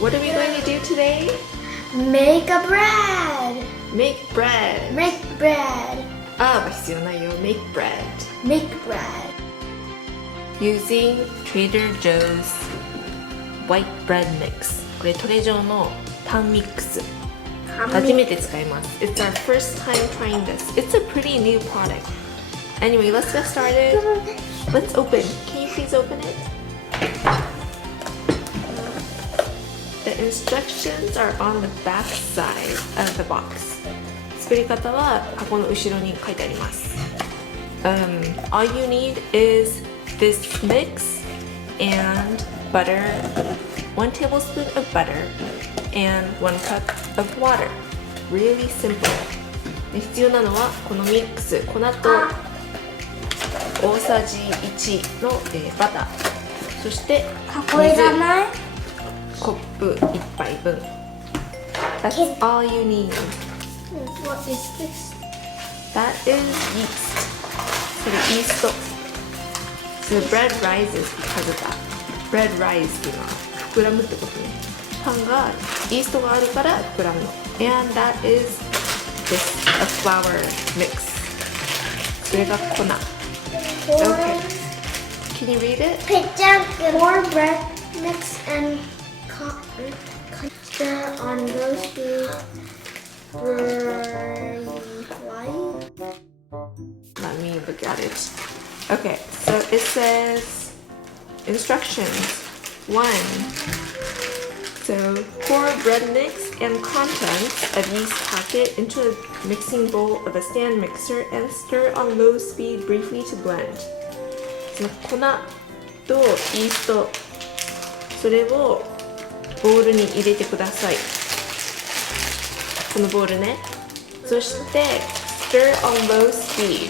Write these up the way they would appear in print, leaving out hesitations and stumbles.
What are we going to do today? Make a bread. Make bread. Make bread. 必要ないよ。Make bread. Make bread. Using Trader Joe's White Bread Mix. これトレジョーのパンミックス。初めて使います。It's our first time trying this. It's a pretty new product. Anyway, let's get started. Let's open. Can you please open it? The instructions are on the back side of the box. 作り方は箱の後ろに書いてあります。All you need is this mix and butter, 1 tablespoon of butter, and 1 cup of water. Really simple. で必要なのはこのミックス、粉と大さじ1の、バター、そして箱いらない？コップ1杯分。That's all you need. What is this? That is yeast. それイースト。So the bread rises because of that. Bread rise っていうのは膨らむってことね。パンがイーストがあるから膨らむの。And that is this, a flour mix. それが粉。Okay. Can you read it? Picture more bread mix and stir on low speed. Let me look at it. Okay, so it says instructions. 1. So pour bread mix and contents of yeast packet into a mixing bowl of a stand mixer and stir on low speed briefly to blend. その粉とイースト、それをボウルに入れてください。このボウルね。そして stir on low speed。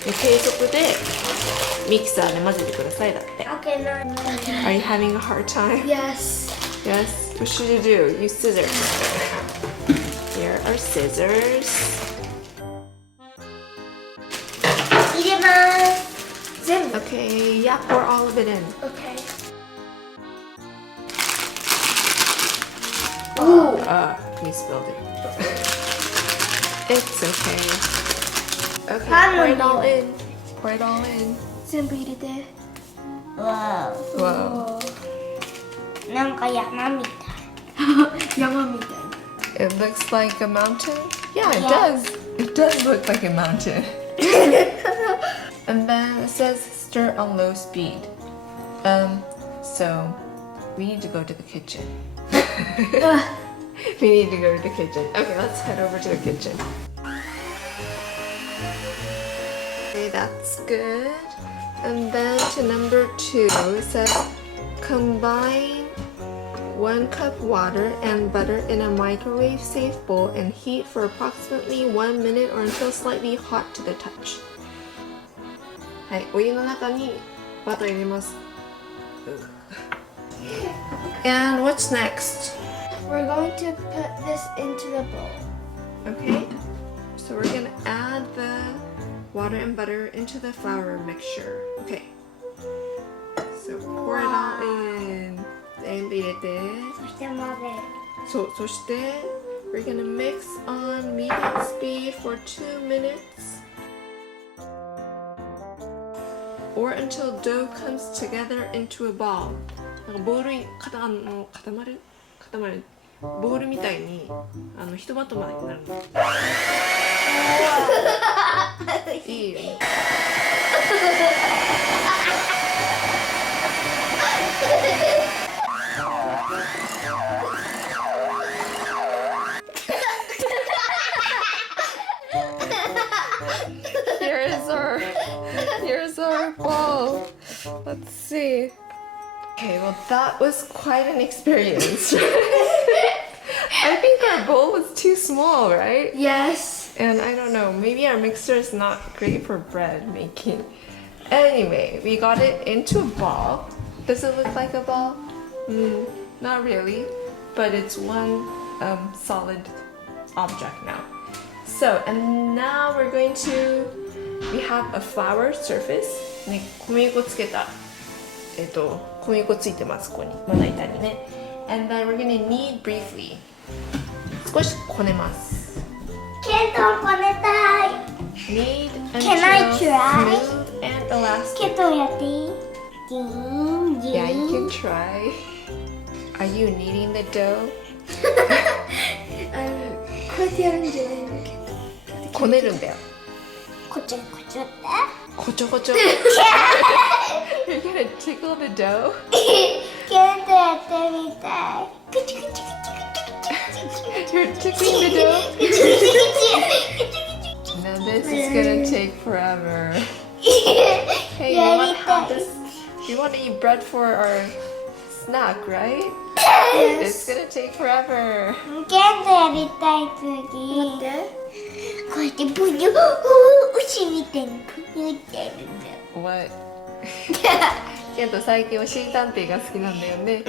低速でミキサーで混ぜてくださいだって。Okay, no. Are you having a hard time? Yes. Yes? What should you do? Use scissors. Here are scissors. 入れます。全部。 Okay, yeah, pour all of it in. Okay. You spilled it. It's okay. Okay, pour it all in. Pour it all in. 全部入れて。わお。 Whoa. なんか山みたい。山みたい。It looks like a mountain? Yeah, it Yeah. does. It does look like a mountain. And then it says stir on low speed. So we need to go to the kitchen. We need to go to the kitchen. Okay, let's head over to the kitchen. Okay, that's good. And then to number 2, it says combine 1 cup water and butter in a microwave safe bowl and heat for approximately 1 minute or until slightly hot to the touch. はい、お湯の中にバター入れます。And what's next? We're going to put this into the bowl. Okay, so we're gonna add the water and butter into the flour mixture. Okay, so pour it all in. 全部入れて。そして混ぜる。そう、そして we're gonna mix on medium speed for 2 minutes or until dough comes together into a ball. なんかボールに固まるボールみたいにひとまとまりになるの。いいよ。Here's our ball. Let's see. Okay, well that was quite an experience. I think our bowl was too small, right? Yes. And I don't know, maybe our mixer is not great for bread making. Anyway, we got it into a ball. Does it look like a ball? Not really, but it's one solid object now. So, and now we're going to, we have a flour surface. ね、小麦粉つけた、小麦粉ついてます、ここに。まな板にね。And then we're gonna knead briefly. 少しこねます。ケントこねたい。Knead Can I until try? smooth and elastic. ケントやっていい？ジーンジーン。 Yeah, you can try. Are you kneading the dough? こうやってやるんじゃないの？こねるんだよ。こちょこちょって。こちょこちょ。You're gonna tickle the dough? ケントやってみたい。くちくちくちくちくち。 You're tickling the dough? Now this is gonna take forever. Hey, you want to have this? You want to eat bread for our snack, right? It's gonna take forever. ケントやりたい次。待って。こうやってブニュ牛みたいにブニュってやるんだよ。What? ケント最近おしり探偵が好きなんだよね。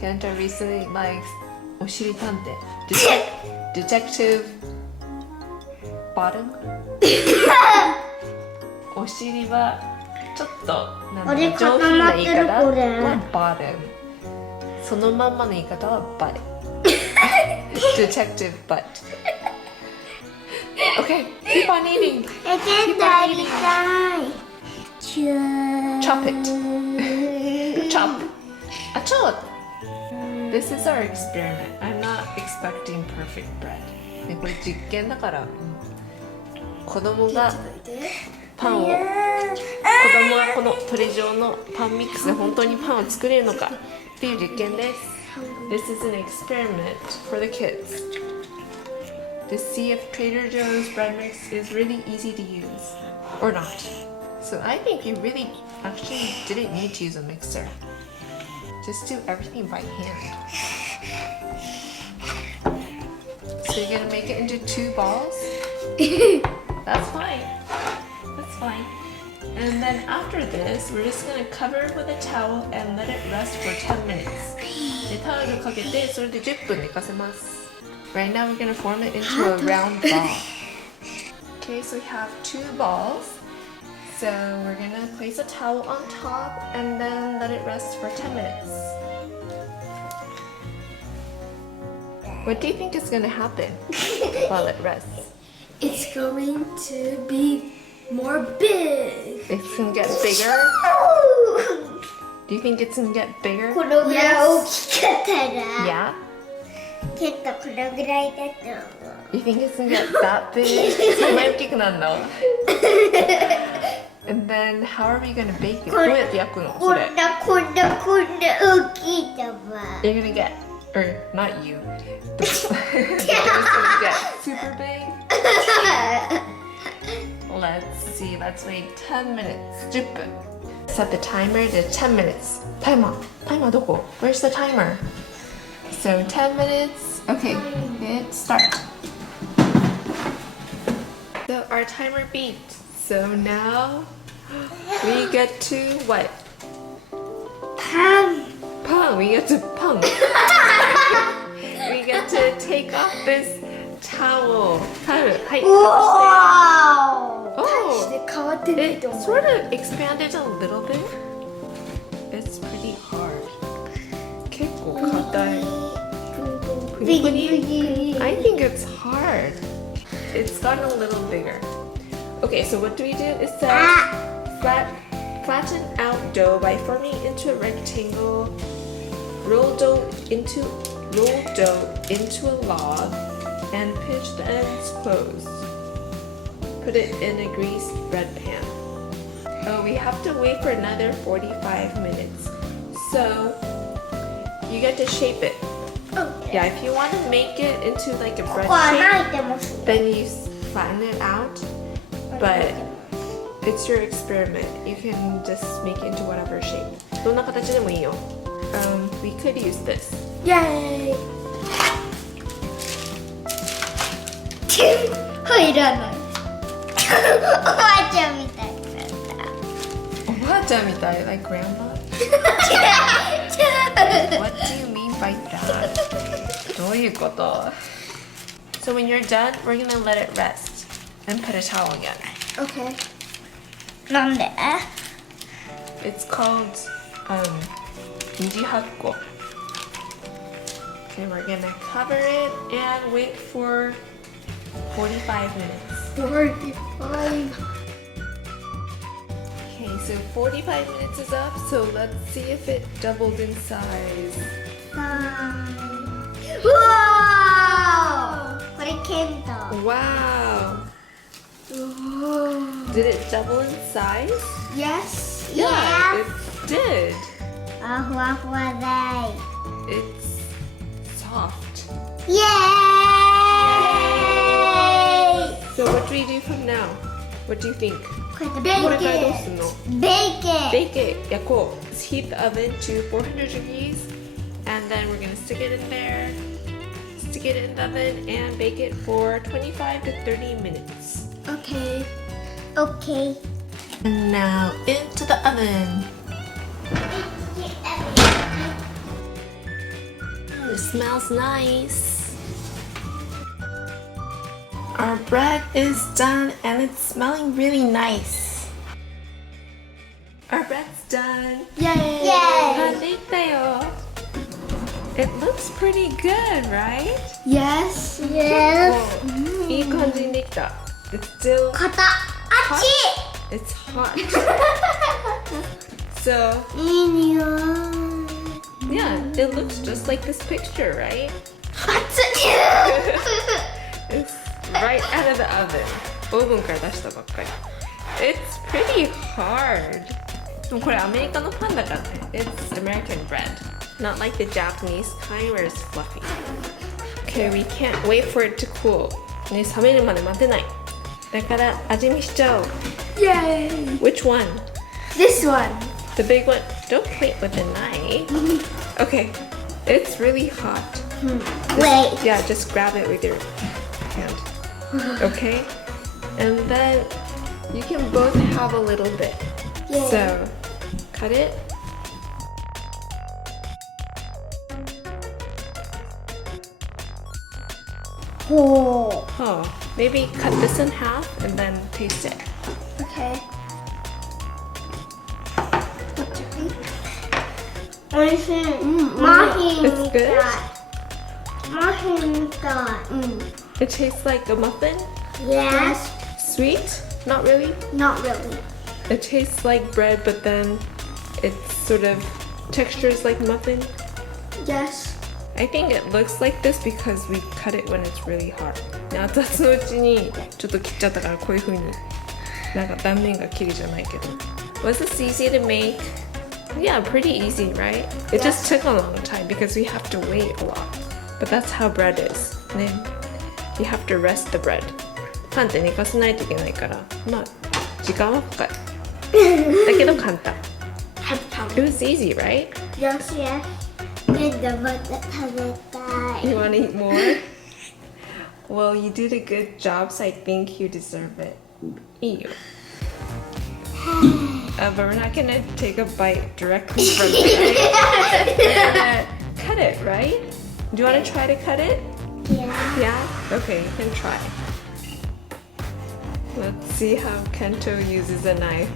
ケント recently likes おしり探偵。Detective Bottom? お尻はちょっとなんだろう上品な言い方は Bottom。そのまんまの言い方は Butt。Detective Butt。Okay, keep on eating. ケントやりたい。Chop it. Chop. Chop. This is our experiment. I'm not expecting perfect bread. ね、これ実験だから、子供がパンを、子供はこのトレジョーのパンミックスで本当にパンを作れるのかっていう実験です。This is an experiment for the kids to see if Trader Joe's bread mix is really easy to use or not. So I think you really actually didn't need to use a mixer. Just do everything by hand. So you're gonna make it into 2 balls? That's fine. That's fine. And then after this, we're just gonna cover it with a towel and let it rest for 10 minutes. で、タオルかけて、それで10分寝かせます。Right now we're gonna form it into a round ball. Okay, so we have 2 balls. So we're gonna place a towel on top and then let it rest for 10 minutes. What do you think is gonna happen while it rests? It's going to be more big. It's gonna get bigger? Do you think it's gonna get bigger? このぐらい大きかったら。Yeah? ケントこのぐらいだと思う。You think it's gonna get that big? そんな大きくなるの? And then how are we gonna bake it? どうやって焼くのそれ。こんな大きいと思う。You're gonna get, or not you. It's gonna get super big. Let's see, let's wait 10 minutes. 10分. Set the timer to 10 minutes. Timer どこ? Where's the timer? So 10 minutes. Okay, hit start. So our timer beeped. So now we get to what? Pan. We get to pump. We get to take off this towel. Oh, it sort of expanded a little bit. It's pretty hard. 結構硬い。I think it's hard. It's gotten a little bigger. Okay, so what do we do? It says flatten out dough by forming into a rectangle. Roll dough into a log and pinch the ends closed. Put it in a greased bread pan. Oh, we have to wait for another 45 minutes. So you get to shape it. Yeah, if you want to make it into like a bread shape, then you flatten it out. But it's your experiment. You can just make it into whatever shape. どんな形でもいいよ。We could use this. Yay! 入らない。おばあちゃんみたいになった。おばあちゃんみたい like grandma? What do you mean by that? どういうこと? So when you're done, we're gonna let it rest and put a towel again. Okay. なんで? It's called 二次発酵 Okay, we're gonna cover it and wait for 45 minutes. 45. Okay, so 45 minutes is up, so let's see if it doubled in size. Whoa! これケント。 Wow! Did it double in size? Yes. Yeah, it did. あ、ふわふわだい。 It's soft. イエーイ。 So what do we do from now? What do you think? こうやってベーこれからどうすケんの？ー。ベーケー。 Bake it. 焼こう。Let's heat the oven to 400 degrees, and then we're gonna stick it in there. Stick it in the oven and bake it for 25 to 30 minutes. Okay. Okay. And now into the oven. It smells nice. Our bread is done and it's smelling really nice. Our bread's done. Yay! パンできたよ。It looks pretty good, right? Yes. Yes. いい感じにできた。It's still 硬っ。あっち。 it's hot. So いい匂い。 yeah, it looks just like this picture, right? 熱い。 It's right out of the oven. オーブンから出したばっかり。It's pretty hard. でもこれアメリカのパンだからね。It's American bread. Not like the Japanese kind where it's fluffy. Okay, we can't wait for it to cool. ね、冷めるまで待てない。だから味見しちゃおう。Yay! Which one? This one. The big one. Don't play it with a knife. Okay, it's really hot. Wait. Yeah, just grab it with your hand. Okay? And then you can both have a little bit. Yeah. So, cut it. Oh. Oh, maybe cut this in half and then taste it. Okay. Mahi It's good? It tastes like a muffin? Yes. Sweet? Not really. Not really. It tastes like bread, but then it's sort of textures like muffin. Yes. I think it looks like this because we cut it when it's really hot. ね、熱々のうちにちょっと切っちゃったからこういう風になんか断面が切るじゃないけど。Was this easy to make? Yeah, pretty easy, right? It just took a long time because we have to wait a lot. But that's how bread is. ね、you have to rest the bread. パンって寝かせないといけないから、まあ時間はかかる。だけど簡単。It was easy, right? Yes, yes. And the butter You want to eat more? Well, you did a good job, so I think you deserve it. Eat. But we're not gonna take a bite directly from it. Right? We're gonna cut it, right? Do you want to try to cut it? Yeah. Yeah? Okay, you can try. Let's see how Kento uses a knife.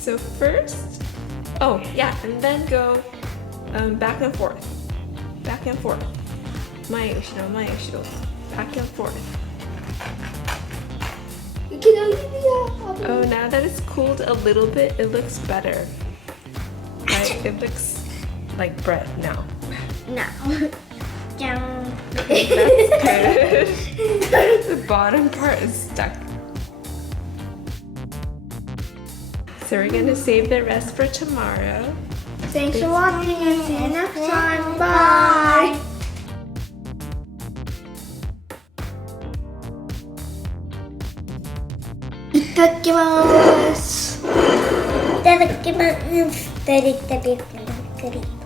So first, and then go back and forth, back and forth. 前後ろ前後ろ back and forth. Oh, now that it's cooled a little bit, it looks better. Right? It looks like bread now. No. That's good. The bottom part is stuck. So we're gonna save the rest for tomorrow. Thanks for watching and see you next time. Bye. いただきます。いただきます。いただきます。